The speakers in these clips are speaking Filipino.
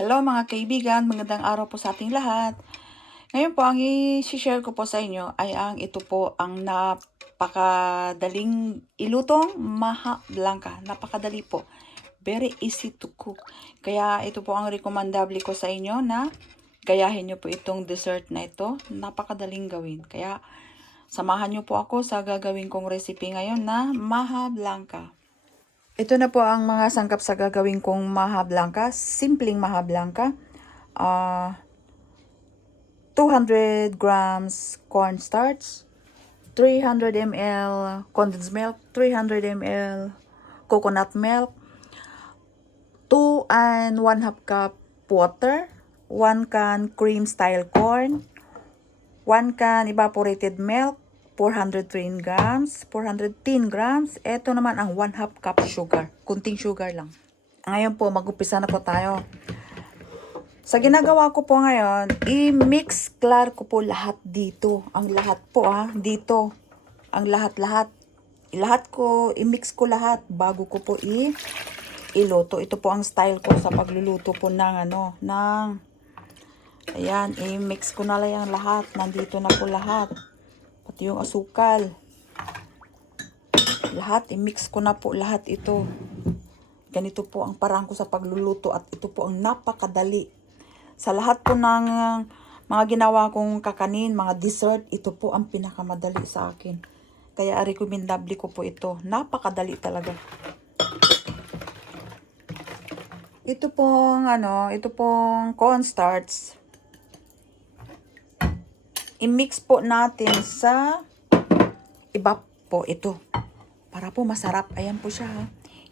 Hello mga kaibigan, magandang araw po sa ating lahat. Ngayon po, ang i-share ko po sa inyo ay ito po ang napakadaling ilutong maha blanca. Napakadali po. Very easy to cook. Kaya ito po ang rekomendable ko sa inyo na gayahin nyo po itong dessert na ito. Napakadaling gawin. Kaya samahan nyo po ako sa gagawin kong recipe ngayon na maha blanca. Ito na po ang mga sangkap sa gagawin kong maha blanca. Simpleng maha blanca. 200 grams cornstarch, 300 ml condensed milk, 300 ml coconut milk, 2 and 1/2 cup water, 1 can cream style corn, 1 can evaporated milk, 410 grams, 410 grams. Ito naman ang 1/2 cup sugar. Kunting sugar lang. Ngayon po, mag-upisa na po tayo. Sa ginagawa ko po ngayon, i-mix clar ko po lahat dito. Ang lahat po dito. Ang lahat-lahat. Lahat ko, i-mix ko lahat bago ko po iluto. Ito po ang style ko sa pagluluto po ayan, i-mix ko na lang yung lahat. Nandito na po lahat. Pati yung asukal. Lahat, i-mix ko na po lahat ito. Ganito po ang parang ko sa pagluluto at ito po ang napakadali. Sa lahat po ng mga ginawa kong kakanin, mga dessert, ito po ang pinakamadali sa akin. Kaya recommendable ko po ito. Napakadali talaga. Ito pong cornstarch. I-mix po natin sa ibap po ito. Para po masarap. Ayan po siya.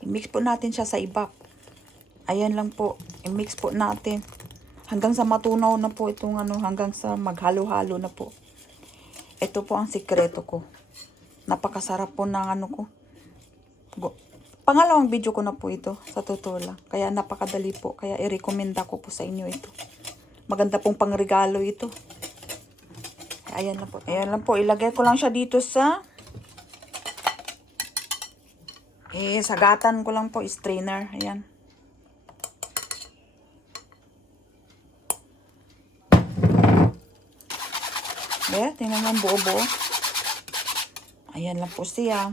I-mix po natin siya sa ibap. Ayan lang po. I-mix po natin. Hanggang sa matunaw na po itong hanggang sa maghalo-halo na po. Ito po ang sikreto ko. Napakasarap po ng ko. Pangalawang video ko na po ito, sa totoo lang. Kaya napakadali po. Kaya i-recommenda ko po sa inyo ito. Maganda pong pangregalo ito. Ayan lang po. Ayan lang po. Ilagay ko lang siya dito sa sagatan ko lang po, strainer. Ayan. Tingnan mo ang buo-buo. Ayan lang po siya.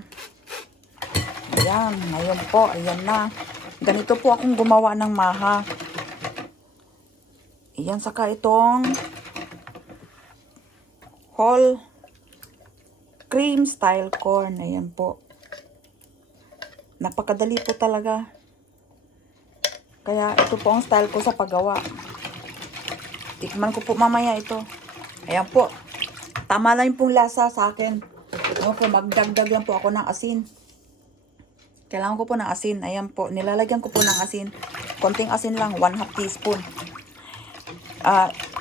Ayan, ngayon po, ayan na. Ganito po akong gumawa ng maha. Ayan, saka itong whole cream style corn. Ayan po. Napakadali po talaga. Kaya ito po ang style ko sa paggawa. Tikman ko po mamaya ito. Ayan po. Tama lang yung pong lasa sa akin. Okay, magdagdag lang po ako ng asin. Kailangan ko po ng asin. Ayan po, nilalagyan ko po ng asin. Konting asin lang, 1/2 teaspoon.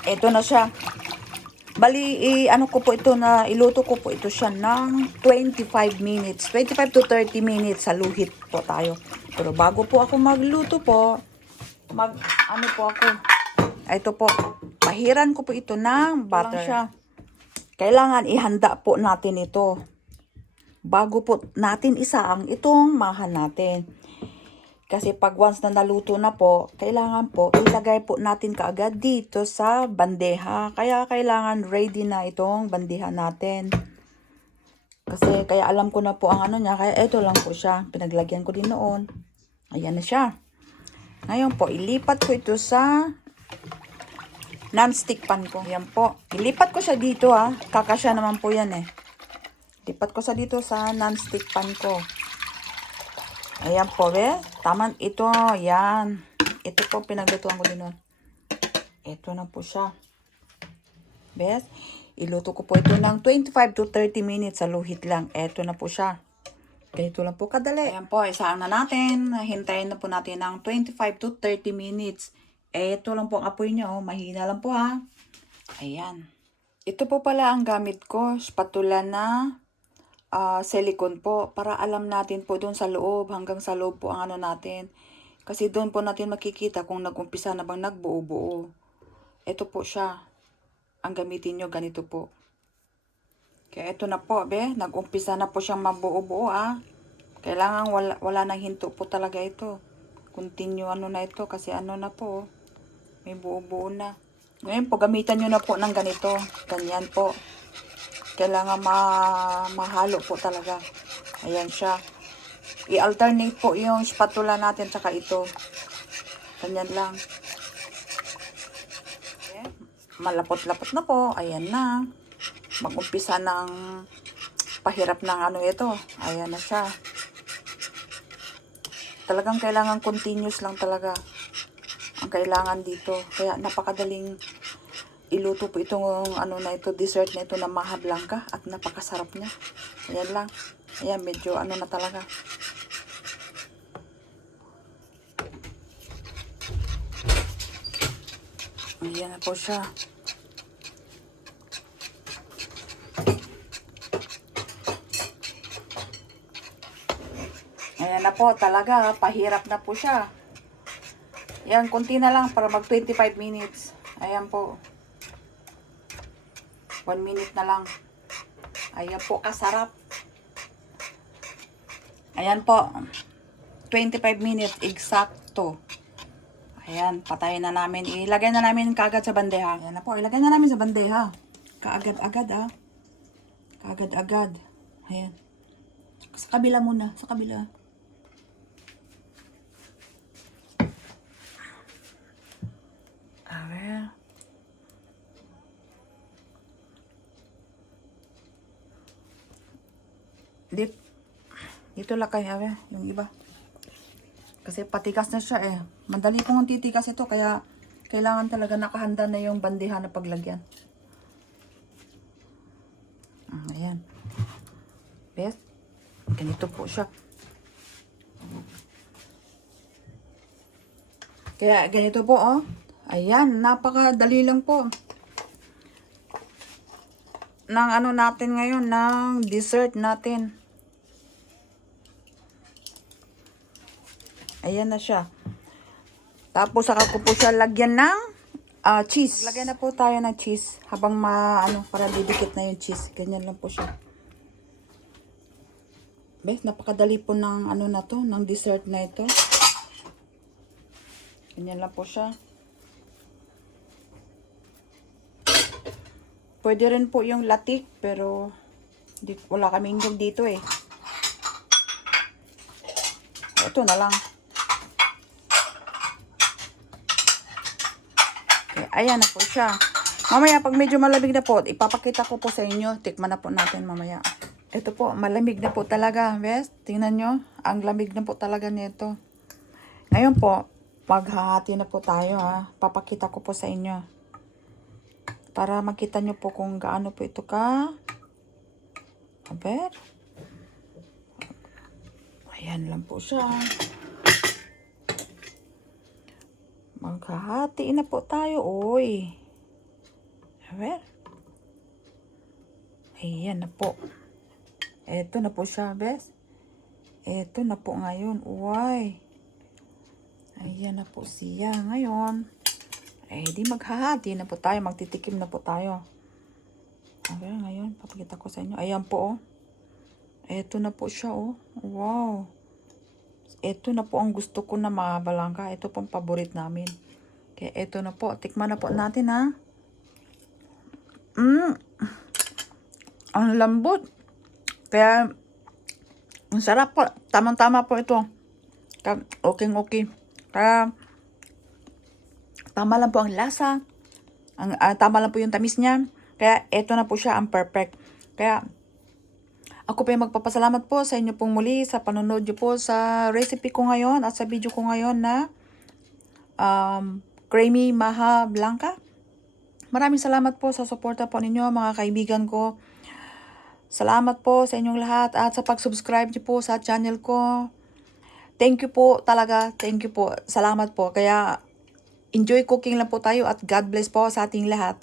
Ito na siya. Bali, iluto ko po ito siya ng 25 minutes. 25 to 30 minutes sa luhit po tayo. Pero bago po ako magluto po, ito po, pahiran ko po ito ng butter. Siya. Kailangan ihanda po natin ito bago po natin isaang itong maha natin. Kasi pag once na naluto na po, kailangan po ilagay po natin kaagad dito sa bandeha. Kaya kailangan ready na itong bandeha natin. Kasi kaya alam ko na po ang niya. Kaya ito lang po siya. Pinaglagyan ko din noon. Ayan na siya. Ngayon po, ilipat ko ito sa non-stick pan ko. Ayan po. Ilipat ko siya dito Kakasya naman po yan Lipat ko sa dito sa non-stick pan ko. Ayan po, Taman ito, yan. Ito po, pinaglutuan ko din nun. Ito na po siya. Iluto ko po ito ng 25 to 30 minutes sa luhit lang. Ito na po siya. Ganito lang po kadali. Ayan po, isaan na natin. Hintayin na po natin ng 25 to 30 minutes. Ito lang po ang apoy niya, mahina lang po Ayan. Ito po pala ang gamit ko, spatula na silicone po, para alam natin po doon sa loob, hanggang sa loob po ang natin. Kasi doon po natin makikita kung nag-umpisa na bang nagbuo-buo. Ito po siya. Ang gamitin nyo, ganito po. Kaya ito na po, nag-umpisa na po siyang mabuo-buo Kailangan wala nang hinto po talaga ito. Continue na ito kasi na po. May buo-buo na. Ngayon po, gamitan nyo na po ng ganito. Ganyan po. Kailangan mahalo po talaga. Ayan siya. I-alternate po yung spatula natin tsaka ito. Ganyan lang. Okay. Malapot-lapot na po. Ayan na. Mag-umpisa ng pahirap ng ano ito. Ayan na siya. Talagang kailangan continuous lang talaga ang kailangan dito. Kaya napakadaling iluto po itong ano na ito, dessert na ito na maha blanca at napakasarap niya. Ayan lang. Ayan, medyo ano na talaga. Ayan na po siya. Ayan na po, talaga, pahirap na po siya. Ayan, kunti na lang para mag 25 minutes. Ayan po. 1 minute na lang. Ayan po, kasarap. Ayan po. 25 minutes, eksakto. Ayan, patayin na namin. Ilagay na namin kaagad sa bandeha. Ayan na po, ilagay na namin sa bandeha. Kaagad-agad ah. Kaagad-agad. Ayan. Sa kabila muna, sa kabila. Ayan. Dito lang kayo, yung iba. Kasi patikas na siya eh. Madali pong titikas ito, kaya kailangan talaga nakahanda na yung bandeha na paglagyan. Ayan. Best. Ganito po siya. Kaya ganito po oh. Ayan, napakadali lang po. Ng ano natin ngayon, ng dessert natin. Ayan na siya. Tapos saka ko po siya lagyan ng cheese. Maglagay na po tayo ng cheese habang para didikit na yung cheese. Ganyan lang po siya. Bes, napakadali po ng ano na to, ng dessert na ito. Ganyan lang po siya. Pwede rin po yung latik, pero wala kaming nyug dito eh. Ito na lang. Okay, ayan na po siya. Mamaya pag medyo malamig na po, ipapakita ko po sa inyo. Tikman na po natin mamaya. Ito po, malamig na po talaga. Bes, tingnan nyo. Ang lamig na po talaga nito. Ngayon po, maghahati na po tayo ha. Papakita ko po sa inyo. Para makita nyo po kung gaano po ito ka. A ver. Ayan lang po siya. Maghahati na po tayo. Uy. A ver. Ayan na po. Ito na po siya, bes. Ito na po ngayon. Uy. Ayan na po siya ngayon. Di maghahati na po tayo. Magtitikim na po tayo. Okay, ngayon, papakita ko sa inyo. Ayan po, oh. Ito na po siya, oh. Wow. Ito na po ang gusto ko na mabalangka. Ito pong paborit namin. Okay, ito na po. Tikman na po natin, ha. Ang lambot. Kaya, ang sarap po. Tamang-tama po ito. Okay. Kaya, tama lang po ang lasa. Tama lang po yung tamis niya. Kaya ito na po siya ang perfect. Kaya ako po yung magpapasalamat po sa inyo pong muli sa panonood nyo po sa recipe ko ngayon at sa video ko ngayon na creamy maha blanca. Maraming salamat po sa suporta po ninyo mga kaibigan ko. Salamat po sa inyong lahat at sa pag-subscribe nyo po sa channel ko. Thank you po talaga. Thank you po. Salamat po. Kaya enjoy cooking lang po tayo at God bless po sa ating lahat.